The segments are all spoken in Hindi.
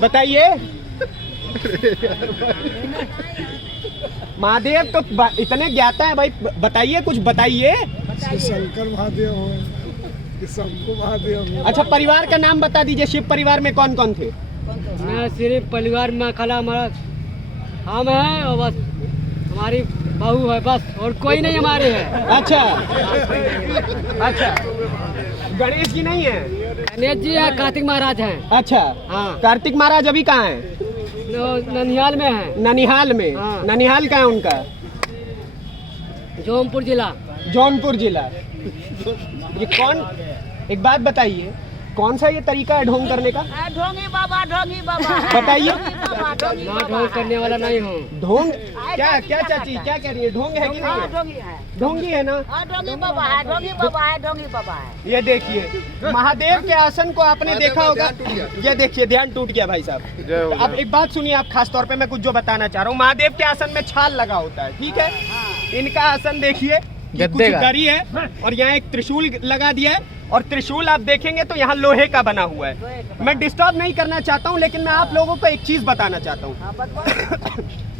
बताइए। महादेव तो इतने ज्ञाता है भाई, बताइए कुछ बताइए। शंकर महादेव हो, शंकर महादेव हो। अच्छा, परिवार का नाम बता दीजिए, शिव परिवार में कौन कौन थे? मैं सिर्फ परिवार में खाला हमारा हम है और बस हमारी बहू है, बस और कोई नहीं हमारे है। अच्छा अच्छा, गणेश जी नहीं है? गणेश जी है, कार्तिक महाराज हैं। अच्छा हाँ। कार्तिक महाराज अभी कहाँ है? ननिहाल में है। ननिहाल में? हाँ। ननिहाल कहाँ है उनका? जौनपुर जिला। जौनपुर जिला। ये कौन, एक बात बताइए, कौन सा ये तरीका है ढोंग करने का? ढोंगी बाबा, ढोंगी बाबा। बताइए। ना ढोंग करने वाला नहीं हूँ। ढोंग क्या क्या चाची क्या कह रही है? ढोंग है कि नहीं? ढोंगी है, ढोंगी है ना? ढोंगी बाबा है, ढोंगी बाबा है, ढोंगी बाबा है। ये देखिए, महादेव के आसन को आपने देखा होगा। ये देखिए, ध्यान टूट गया भाई साहब। अब एक बात सुनिए, आप खास तौर पे मैं कुछ जो बताना चाह रहा हूँ। महादेव के आसन में छाल लगा होता है, ठीक है? इनका आसन देखिए, ये कुछ दरी है और यहाँ एक त्रिशूल लगा दिया है, और त्रिशूल आप देखेंगे तो यहाँ लोहे का बना हुआ है। मैं डिस्टर्ब नहीं करना चाहता हूँ, लेकिन मैं आप लोगों को एक चीज बताना चाहता हूँ।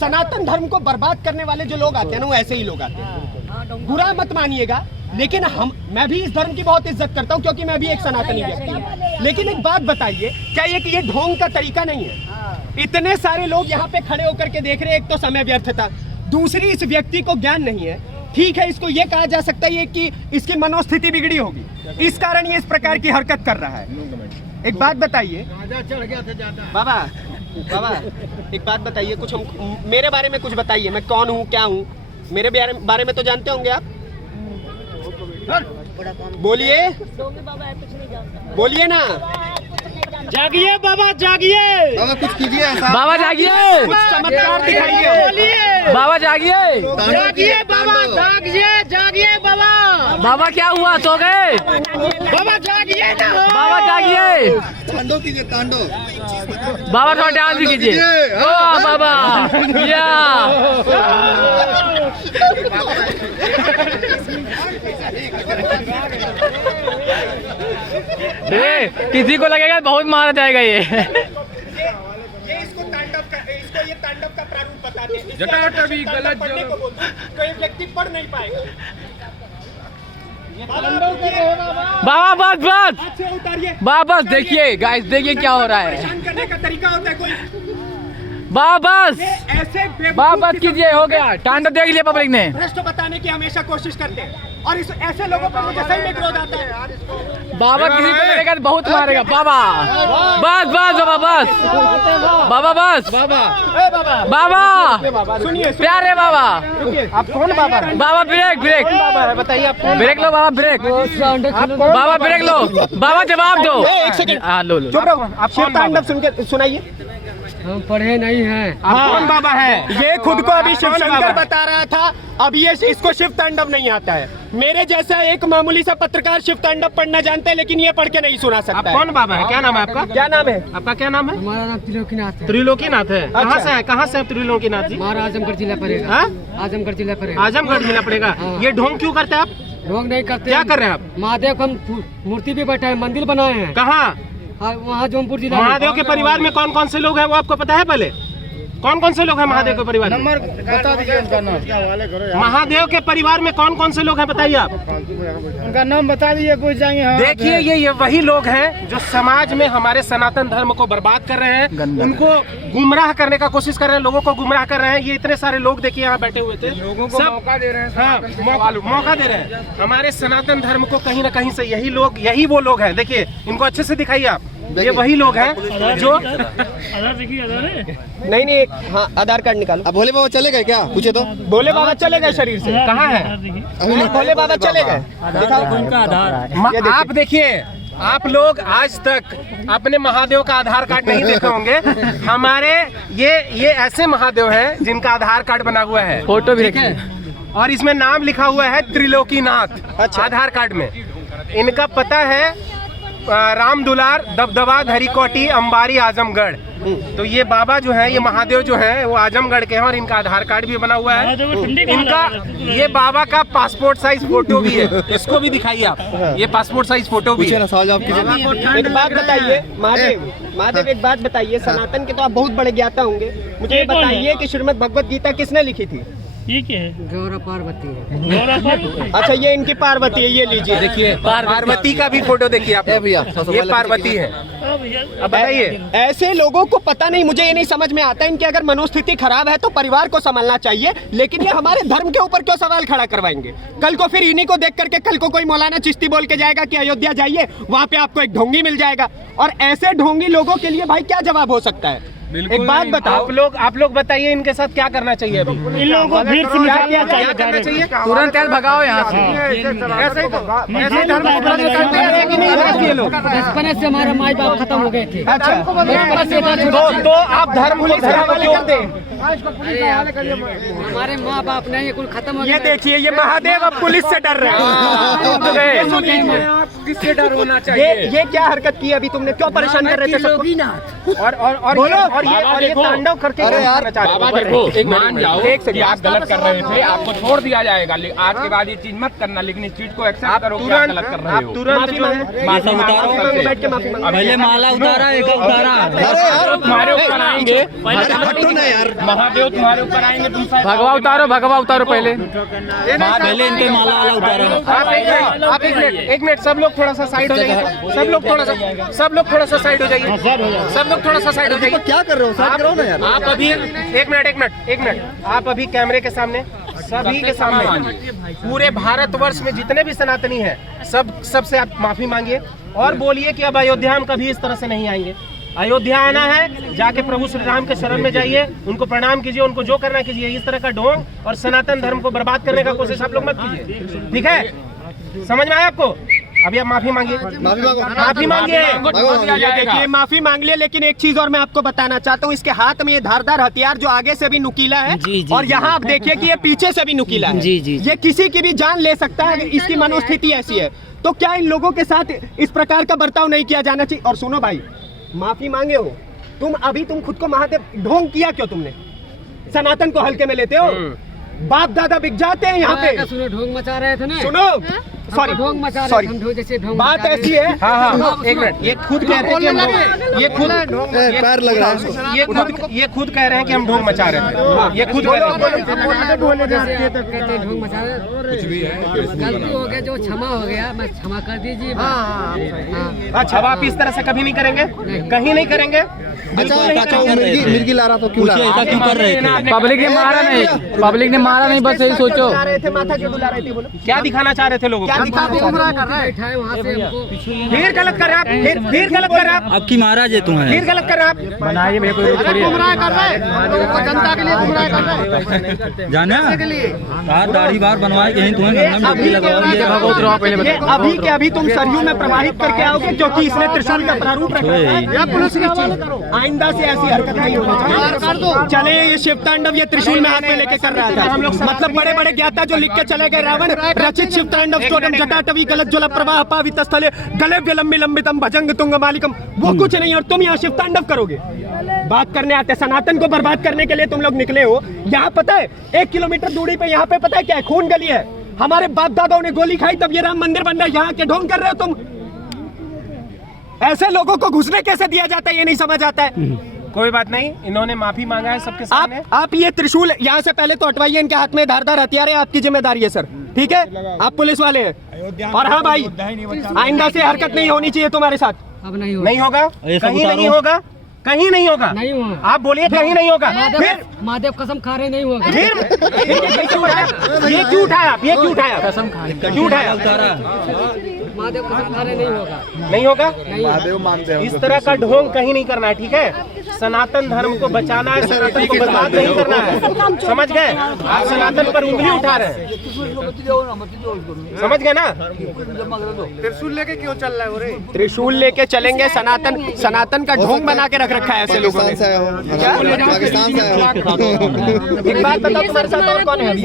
सनातन धर्म को बर्बाद करने वाले जो लोग आते हैं ना, वो ऐसे ही लोग आते हैं। बुरा मत मानिएगा, लेकिन मैं भी इस धर्म की बहुत इज्जत करता हूँ, क्योंकि मैं भी एक सनातनी व्यक्ति हूँ। लेकिन एक बात बताइए, क्या ये ढोंग का तरीका नहीं है? इतने सारे लोग यहाँ पे खड़े होकर के देख रहे हैं, एक तो समय व्यर्थ था, दूसरी इस व्यक्ति को ज्ञान नहीं है। ठीक है, इसको ये कहा जा सकता है कि इसकी मनोस्थिति बिगड़ी होगी, इस कारण ये इस प्रकार की हरकत कर रहा है। एक बात बताइए बाबा, बाबा एक बात बताइए, कुछ हम मेरे बारे में कुछ बताइए, मैं कौन हूँ, क्या हूँ? मेरे बारे में तो जानते होंगे आप, बोलिए बोलिए ना। जागिए बाबा, जागिए बाबा, कुछ कीजिए ऐसा। बाबा जागिए, कुछ चमत्कार दिखाइए। बाबा जागिए, जागिए बाबा, जागिए, जागिए बाबा। बाबा क्या हुआ, सो गए? बाबा जागिए ना। बाबा जागिए, तांडव कीजिए, तांडव। बाबा थोड़ा डांस भी कीजिए। ओ बाबा, या किसी को लगेगा बहुत मारा जाएगा ये इसको तांडव का, इसको ये तांडव का प्रारूप बताते हैं। जटाटवी गलत पढ़ने को बोलते हैं, कोई व्यक्ति पढ़ नहीं पाएगा। बाबा बस बस, अच्छे उतारिए बाबा बस, देखिए गाइस, देखिए क्या हो रहा है। परेशान करने का तरीका होता है कोई। बाबा बस, ऐसे बाबा बस कीजिए, हो गया। तांडव देख लिया पब्लिक ने। भ्रष्ट बताने की हमेशा कोशिश करते हैं, और इस ऐसे लोगों पर मुझे सही में क्रोध आता है। बाबा किसी को लगेगा तो बहुत मारेगा। बाबा बस बस, बाबा बस, बाबा बस, बाबा सुनिए प्यारे बाबा। आप कौन बाबा? बाबा ब्रेक ब्रेक, बाबा है बताइए आप कौन? ब्रेक लो बाबा, ब्रेक। बाबा ब्रेक लो, बाबा जवाब दो। एक सेकंड, हाँ लो लो। चुप रहो। आप शिव तांडव सुन के सुनाइए। हम पढ़े नहीं हैं। आप कौन बाबा है? ये खुद को अभी शिव शंकर बता रहा था, अब ये इसको शिव तांडव नहीं आता है। मेरे जैसा एक मामूली सा पत्रकार शिव तांडव पढ़ना जानता है, लेकिन ये पढ़ के नहीं सुना सकता। कौन बाबा है? क्या नाम है आपका? क्या नाम है आपका? क्या नाम है? हमारा नाम त्रिलोकीनाथ है। त्रिलोकीनाथ है। कहाँ से है? कहाँ से है त्रिलोकीनाथ जी? हमारा आजमगढ़ जिला पड़ेगा। हाँ? आजमगढ़ जिला पड़ेगा। आजमगढ़ जिला पड़ेगा। हाँ। ये ढोंग क्यों करते हैं आप? ढोंग नहीं करते। क्या कर रहे हैं आप? महादेव का हम मूर्ति भी बैठा है, मंदिर बनाए हैं। कहाँ? वहाँ जौनपुर जिला। महादेव के परिवार में कौन कौन से लोग हैं वो आपको पता है? पहले कौन कौन से लोग हैं महादेव के परिवार में? नंबर बता दीजिए उनका नाम। महादेव के परिवार में कौन कौन से लोग हैं बताइए आप। उनका नाम बता दीजिए, पूछ जाएंगे। हाँ, देखिए, ये वही लोग हैं जो समाज में हमारे सनातन धर्म को बर्बाद कर रहे हैं, उनको गुमराह करने का कोशिश कर रहे हैं, लोगों को गुमराह कर रहे हैं। ये इतने सारे लोग देखिए यहाँ बैठे हुए थे, लोगों को मौका दे रहे हैं। हाँ, मौका दे रहे हैं। हमारे सनातन धर्म को कहीं ना कहीं से यही वो लोग हैं। देखिए, इनको अच्छे से दिखाइए आप। ये वही लोग हैं जो नहीं, हाँ आधार कार्ड निकालो। अब भोले बाबा चले गए क्या? पूछे तो। भोले बाबा चले गए शरीर से। कहाँ है? अभी नहीं। भोले बाबा चले गए। आप देखिए, आप लोग आज तक अपने महादेव का आधार कार्ड नहीं देखे होंगे। हमारे ये ऐसे महादेव हैं जिनका आधार कार्ड बना हुआ है, फोटो भी ठीक है, और इसमें नाम लिखा हुआ है त्रिलोकीनाथ। अच्छा। आधार कार्ड में इनका पता है राम दुलार दबदबा धरीकोटी अंबारी आजमगढ़। तो ये बाबा जो है, ये महादेव जो है वो आजमगढ़ के हैं और इनका आधार कार्ड भी बना हुआ है। इनका ये बाबा का पासपोर्ट साइज फोटो भी है, इसको भी दिखाइए आप। ये पासपोर्ट साइज फोटो भी है। एक बात बताइए महादेव, एक बात बताइए, सनातन के तो आप बहुत बड़े ज्ञाता होंगे, मुझे ये बताइए कि श्रीमद् भगवत गीता किसने लिखी थी? ठीक है, गौरा पार्वती है। अच्छा, ये इनकी पार्वती है, ये लीजिए, देखिए पार्वती का भी फोटो देखिए आप, ये पार्वती है। अब बताइए, ऐसे लोगों को पता नहीं, मुझे ये नहीं समझ में आता इनकी अगर मनोस्थिति खराब है तो परिवार को संभालना चाहिए, लेकिन ये हमारे धर्म के ऊपर क्यों सवाल खड़ा करवाएंगे? कल को फिर इन्हीं को देख करके कल को कोई मौलाना चिश्ती बोल के जाएगा कि अयोध्या जाइए, वहाँ पे आपको एक ढोंगी मिल जाएगा। और ऐसे ढोंगी लोगों के लिए भाई क्या जवाब हो सकता है? एक बात बताओ, आप लोग बताइए इनके साथ क्या करना चाहिए अभी? इन लोगों को भीड़ से क्या करना चाहिए? तुरंत यार भगाओ यहाँ से। ऐसे धर्म को प्रचार करते हैं कि नहीं करते ये लोग? बचपन से हमारे माँ बाप खत्म हो गए थे। अच्छा, तो आप धर्म को करते हैं। हमारे माँ बाप नहीं, कुल खत्म हो ये गए। देखिए, ये महादेव अब पुलिस से डर रहे हैं। किससे डर होना चाहिए? ये क्या हरकत की अभी तुमने? क्यों परेशान कर रहे थे सबको? और ये तांडव करके बाबा देखो, मान जाओ कि आप गलत कर रहे थे, आपको छोड़ दिया जाएगा। आज के बाद ये चीज मत करना, लेकिन इस चीज को एक्सेप्ट करो कि आप गलत कर रहे हो। तुरंत जो है माथा उतारो, बैठ के माफी मांगो। पहले माला उतारा, एक उतारा। तुम्हारे ऊपर आएंगे महादेव, तुम्हारे ऊपर आएंगे, तुम भगवा उतारो पहले। पहले इनके माला उतारा। आप एक मिनट सब लोग थोड़ा सा साइड हो जाइए। सब लोग थोड़ा सा साइड हो जाइए। सब लोग थोड़ा सा साइड हो जाइए। क्या कर रहे हो? साइड करो ना यार। आप अभी एक मिनट आप अभी कैमरे के सामने, सभी के सामने, पूरे भारतवर्ष में जितने भी सनातनी हैं सबसे आप माफी मांगिए और बोलिए कि अब अयोध्या हम कभी इस तरह से नहीं आएंगे। अयोध्या आना है, जाके प्रभु श्री राम के शरण में जाइए, उनको प्रणाम कीजिए, उनको जो करना कीजिए। इस तरह का ढोंग और सनातन धर्म को बर्बाद करने का कोशिश आप लोग मत कीजिए, ठीक है? समझ में आया आपको? अभी आप माफी मांगिए, माफी मांगिए। देखिए, माफी मांग लिया, लेकिन एक चीज और मैं आपको बताना चाहता हूँ, इसके हाथ में ये धारदार हथियार जो आगे से भी नुकीला है और यहाँ आप देखिए कि ये पीछे से भी नुकीला है। ये किसी की भी जान ले सकता है अगर इसकी मनोस्थिति ऐसी है। तो क्या इन लोगों के साथ इस प्रकार का बर्ताव नहीं किया जाना चाहिए? और सुनो भाई, माफी मांगे हो तुम खुद को महादेव ढोंग किया क्यों? तुमने सनातन को हल्के में लेते हो? बाप दादा बिक जाते हैं यहाँ पे। सुनो, ढोंग मचा रहे थे ना। सुनो, सॉरी ढोंग मचा रहे थे, ढोंग जैसे ढोंग बात ऐसी है। हाँ, एक मिनट, ये खुद कह रहे हैं कि पैर लग रहा है। ये खुद कह रहे हैं कि हम ढोंग मचा रहे थे। ये खुद कह रहे हैं। कहते ढोंग मचा रहे, कुछ भी है, गलती हो गया, जो क्षमा हो गया, मैं क्षमा कर दीजिए। अच्छा, अब आप इस तरह से कभी नहीं करेंगे? कहीं नहीं करेंगे? मिर्गी ला रहा तो क्यों ऐसा क्यों कर रहे थे? पब्लिक ने मारा नहीं, बस यही सोचो। माथा क्यों बुला रहे थे? बोलो, क्या दिखाना चाह रहे थे लोगों को? फिर गलत कर रहे आप, फिर गलत कर रहे आप। अब की महाराज है तुम्हारे, फिर गलत कर रहे आप। बनाइए मेरे को गुमराह कर रहे हैं, जनता के लिए गुमराह कर रहे हैं। जाना दाढ़ी बार बनवाए कहीं तुम्हें अभी के अभी तुम सरयू में प्रवाहित करके आओगे क्योंकि इसने त्रिशूल का प्रारूप रखा है। पुलिस की चीज, आइंदा से ऐसी हरकत नहीं होनी चाहिए। चले, ये शिव तांडव ये त्रिशूल में हाथ में लेके कर रहा था। हम लोग मतलब बड़े बड़े ज्ञाता जो लिख के चले गए, रावण रचित शिव तांडव चोदम जटाटवी गलत ज्वल प्रवाह पावित स्थले गले विलंबि लंबितम भजंग तुंग मालिकम, वो कुछ नहीं और तुम यहाँ शिव तांडव करोगे। बात करने आते, सनातन को बर्बाद करने के लिए तुम लोग निकले हो। यहाँ पता है 1 किलोमीटर दूरी पे यहाँ पे पता है क्या है? खून गली है। हमारे बाप दादाओं ने गोली खाई तब ये राम मंदिर बन रहा है। यहाँ के ढोंग कर रहे हो तुम। ऐसे लोगों को घुसने कैसे दिया जाता है ये नहीं समझ आता है। कोई बात नहीं, इन्होंने माफी मांगा है सबके सामने। आप ये त्रिशूल यहाँ से पहले तो हटवाइए, इनके हाथ में धारदार हथियार है, आपकी जिम्मेदारी है सर, ठीक है? आप पुलिस वाले हैं। और हाँ भाई, आइंदा से हरकत नहीं होनी चाहिए तुम्हारे साथ। अब नहीं होगा, कहीं नहीं होगा, कहीं नहीं होगा, नहीं होगा। आप बोलिए कहीं नहीं होगा। फिर महादेव कसम खा रहे नहीं होगा। फिर ये क्यों उठाया? ये क्यों उठाया? कसम खाने क्यों उठाया? महादेव कसम खा रहे नहीं होगा। नहीं होगा। महादेव मानते हैं। इस तरह का ढोंग कहीं नहीं करना है, ठीक है? सनातन धर्म को बचाना है, सनातन को बर्बाद नहीं करना है। समझ गए? आप सनातन पर उंगली उठा रहे हैं, समझ गए ना? त्रिशूल लेके क्यों चल रहा है वो रे? त्रिशूल लेके चलेंगे, सनातन का ढोंग बना के रख रखा है ऐसे लोगों ने। पाकिस्तान से आया हो। एक बात बताओ, तुम्हारे साथ और कौन है अभी?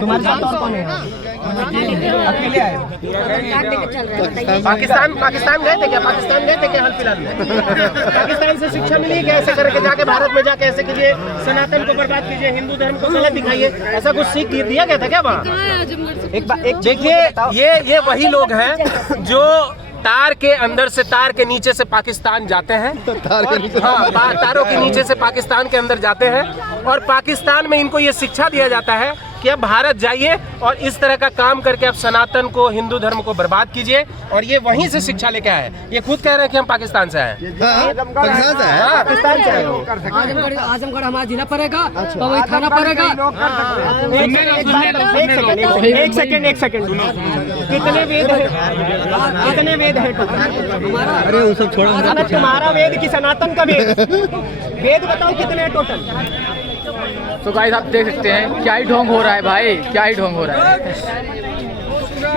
तुम्हारे साथ और कौन है? अकेले आए? पाकिस्तान गए थे क्या? पाकिस्तान गए थे क्या हाल फिलहाल में? पाकिस्तान से शिक्षा मिली कि ऐसे करके जाके भारत में जाके ऐसे कीजिए, सनातन को बर्बाद कीजिए, हिंदू धर्म को गलत दिखाइए, ऐसा कुछ सीख दिया गया था क्या वहाँ? एक देखिए, ये वही लोग हैं जो तार के अंदर से, तार के नीचे से पाकिस्तान जाते हैं, हाँ, तारों के नीचे से पाकिस्तान के अंदर जाते हैं, और पाकिस्तान में इनको ये शिक्षा दिया जाता है कि अब भारत जाइए और इस तरह का काम करके आप सनातन को, हिंदू धर्म को बर्बाद कीजिए। और ये वहीं से शिक्षा लेके आए, ये खुद कह रहे हैं कि हम पाकिस्तान से आए हैं। पाकिस्तान से आए। आजमगढ़ हमारा जिला पड़ेगा, वही थाना पड़ेगा। एक सेकंड कितने वेद है? कितने वेद है? अरे वो सब छोड़ो। अरे तुम्हारा वेद कि सनातन का वेद? वेद बताओ कितने हैं टोटल? तो गाइस आप देख सकते हैं क्या ही ढोंग हो रहा है भाई, क्या ही ढोंग हो रहा है।